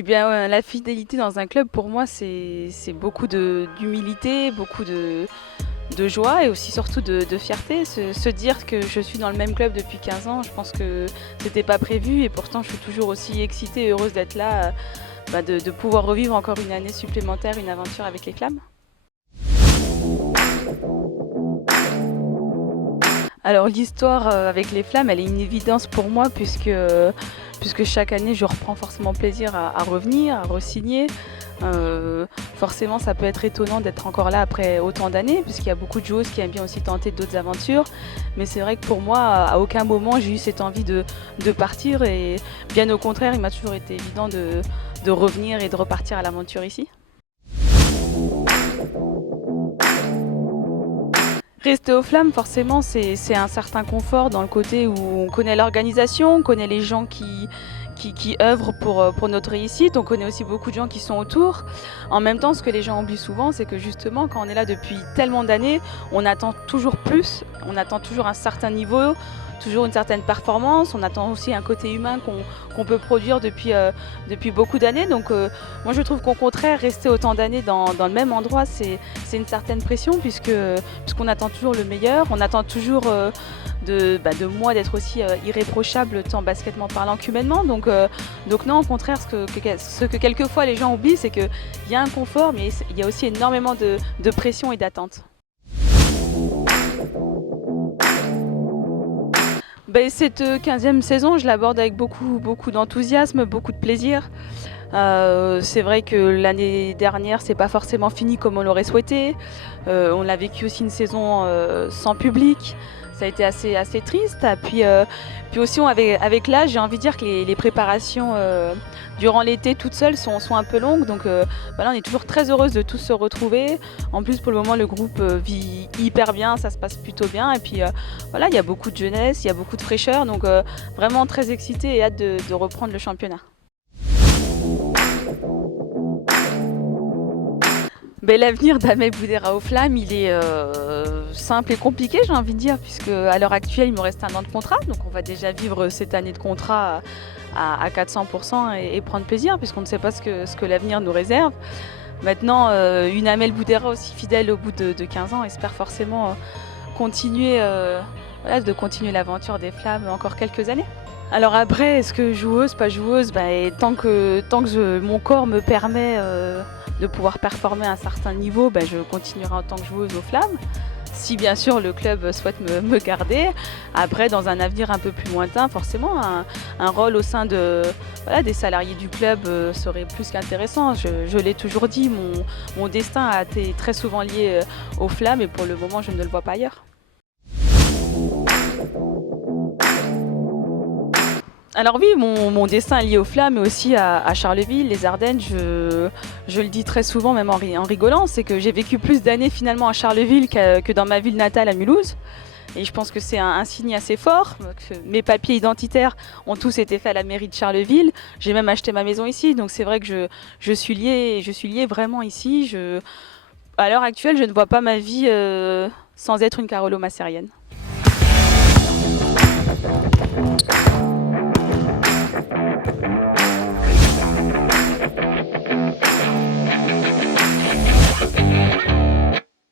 Eh bien, la fidélité dans un club, pour moi, c'est beaucoup d'humilité, beaucoup de joie et aussi surtout de fierté. Se dire que je suis dans le même club depuis 15 ans, je pense que c'était pas prévu et pourtant je suis toujours aussi excitée et heureuse d'être là, de pouvoir revivre encore une année supplémentaire, une aventure avec les Flammes. Alors l'histoire avec les Flammes, elle est une évidence pour moi puisque chaque année je reprends forcément plaisir à revenir, à re-signer. Forcément ça peut être étonnant d'être encore là après autant d'années puisqu'il y a beaucoup de joueuses qui aiment bien aussi tenter d'autres aventures. Mais c'est vrai que pour moi, à aucun moment j'ai eu cette envie de partir et bien au contraire, il m'a toujours été évident de revenir et de repartir à l'aventure ici. Rester aux Flammes, forcément, c'est un certain confort dans le côté où on connaît l'organisation, on connaît les gens qui œuvrent pour notre réussite, on connaît aussi beaucoup de gens qui sont autour. En même temps, ce que les gens oublient souvent, c'est que justement, quand on est là depuis tellement d'années, on attend toujours plus, on attend toujours un certain niveau, toujours une certaine performance, on attend aussi un côté humain qu'on peut produire depuis beaucoup d'années. Donc moi je trouve qu'au contraire, rester autant d'années dans le même endroit, c'est une certaine pression puisqu'on attend toujours le meilleur, on attend toujours de moi d'être aussi irréprochable tant baskettement parlant qu'humainement. Donc non, au contraire, ce que quelquefois les gens oublient, c'est qu'il y a un confort, mais il y a aussi énormément de pression et d'attente. Cette 15e saison, je l'aborde avec beaucoup d'enthousiasme, beaucoup de plaisir. C'est vrai que l'année dernière, c'est pas forcément fini comme on l'aurait souhaité. On a vécu aussi une saison sans public. Ça a été assez triste. Puis aussi, avec l'âge, j'ai envie de dire que les préparations durant l'été toutes seules sont un peu longues. Donc voilà, on est toujours très heureuse de tous se retrouver. En plus, pour le moment, le groupe vit hyper bien, ça se passe plutôt bien. Et puis voilà, il y a beaucoup de jeunesse, il y a beaucoup de fraîcheur. Donc vraiment très excitée et hâte de reprendre le championnat. L'avenir d'Amel Boudera aux Flammes, il est simple et compliqué, j'ai envie de dire, puisque à l'heure actuelle, il me reste un an de contrat. Donc on va déjà vivre cette année de contrat à 400% et prendre plaisir, puisqu'on ne sait pas ce que l'avenir nous réserve. Maintenant, une Amel Boudera aussi fidèle au bout de 15 ans espère forcément continuer, de continuer l'aventure des Flammes encore quelques années. Alors après, est-ce que joueuse, pas joueuse, et tant que mon corps me permet de pouvoir performer à un certain niveau, je continuerai en tant que joueuse aux Flammes. Si bien sûr le club souhaite me garder. Après, dans un avenir un peu plus lointain, forcément, un rôle au sein des salariés du club serait plus qu'intéressant. Je l'ai toujours dit, mon destin a été très souvent lié aux Flammes et pour le moment, je ne le vois pas ailleurs. Alors oui, mon destin est lié aux Flammes, mais aussi à Charleville, les Ardennes. Je le dis très souvent, même en rigolant, c'est que j'ai vécu plus d'années finalement à Charleville que dans ma ville natale à Mulhouse. Et je pense que c'est un signe assez fort. Mes papiers identitaires ont tous été faits à la mairie de Charleville. J'ai même acheté ma maison ici, donc c'est vrai que je suis liée vraiment ici. À l'heure actuelle, je ne vois pas ma vie sans être une Carolo-Massérienne.